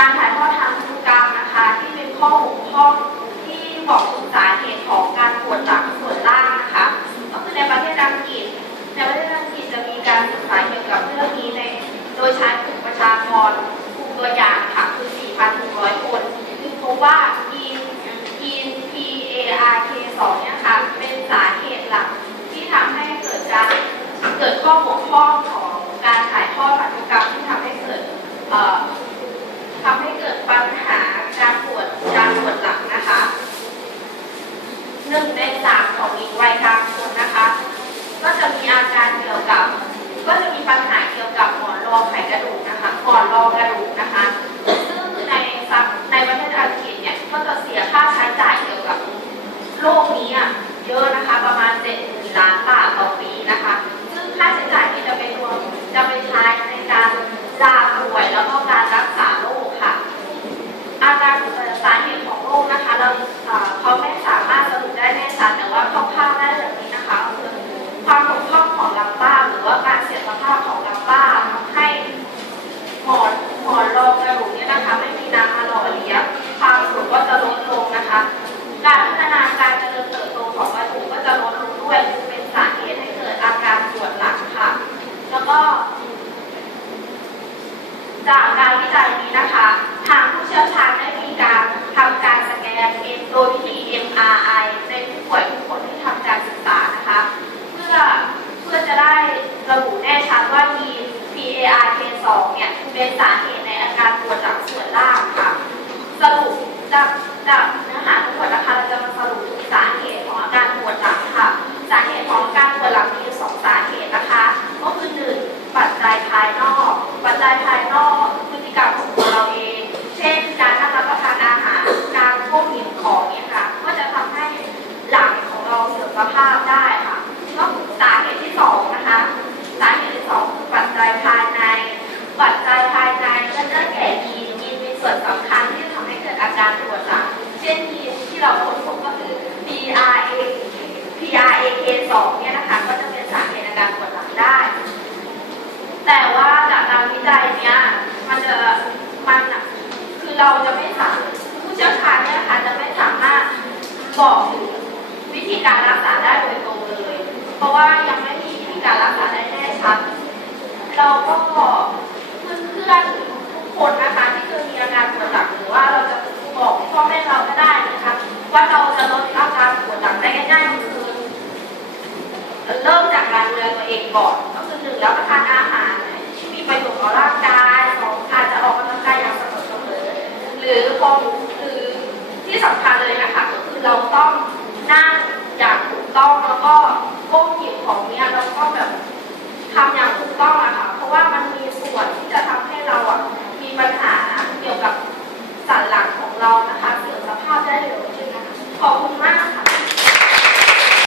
การถ่ายทอดทางพันธุกรรมนะคะ ที่เป็นข้อบกพร่องที่บอกถึงสาเหตุของการปวดหลังส่วนล่างนะคะก็คือในประเทศอังกฤษในประเทศอังกฤษจะมีการศึกษาเกี่ยวกับเรื่องนี้ในโดยใช้กลุ่มประชากรกลุ่มตัวอย่างค่ะคือ 4,100 คนคือพบว่ายีนยีน PARK2 เนี่ยค่ะเป็นสาเหตุหลักที่ทำให้เกิดการเกิดข้อบกพร่องของการถ่ายทอดพันธุกรรมที่ทำให้เกิดเอ่อทำให้เกิดปัญหาการปวดการปวดหลังนะคะ หนึ่งในสามของหญิงวัยกลางคนนะคะ ก็จะมีอาการเกี่ยวกับ ก็จะมีปัญหาเกี่ยวกับหมอนรองไขกระดูกนะคะหมอนรองกระดูกนะคะ ซึ่งในซับในประเทศอังกฤษเนี่ยก็จะเสียค่าใช้จ่ายเกี่ยวกับโรค นี้เยอะนะคะประมาณ7 0 0 0 0ล้านบาทต่อปีนะคะ ซึ่งค่าใช้จ่ายที่จะไปรวมจะไปใช้ในการลาป่วยแล้วก็การรักษาโรคค่ะ อาการสาเหตุของโรคนะคะเราเอ่อเขาไม่สา จากการวิจัยนี้นะคะ ทางผู้เชี่ยวชาญได้มีการทำการสแกนเอ็นโดยวิธี MRI ในผู้ป่วยทุกคนที่ทำการศึกษานะคะ เพื่อเพื่อจะได้ระบุแน่ชัดว่ายี PARK2 เนี่ยเป็นสาเหตุในอาการปวดหลังส่วนล่างค่ะ สรุปจากจากเนื้อหาทั้งหมดนะคะเราจะมาสรุปสาเหตุ ภาพได้ค่ะก็สาเหตุที่สองนะคะสาเหตุที่สองคือปัจจัยภายใน ปัจจัยภายในก็ได้แก่ยีนยีนมีส่วนสำคัญที่ทำให้เกิดอาการปวดหลังเช่นยีนที่เราค้นพบก็คือ PRA PRAK2 เนี่ยนะคะก็จะเป็นสาเหตุในการปวดหลังได้ แต่ว่าจากการวิจัยเนี้ยมันจะมันคือเราจะไม่สามารถผู้เชี่ยวชาญเนี่ยนะคะจะไม่สามารถบอกถึง วิธีการรักษาได้โดยตรงเลย เพราะว่ายังไม่มีวิธีการรักษาได้แน่ชัด เราก็เพื่อนๆทุกคนนะคะที่เคยมีอาการปวดหลังหรือว่าเราจะบอกพ่อแม่เราก็ได้นะคะว่าเราจะลดอาการปวดหลังได้ง่ายๆคือเริ่มจากการดูแลตัวเองก่อนก็คือหนึ่งรับประทานอาหารที่มีประโยชน์ต่อร่างกายสองอาจจะออกกำลังกายอย่างสม่ำเสมอหรือพอหรือที่สำคัญเลยนะคะก็คือเราต้อง ถูกต้องแล้วก็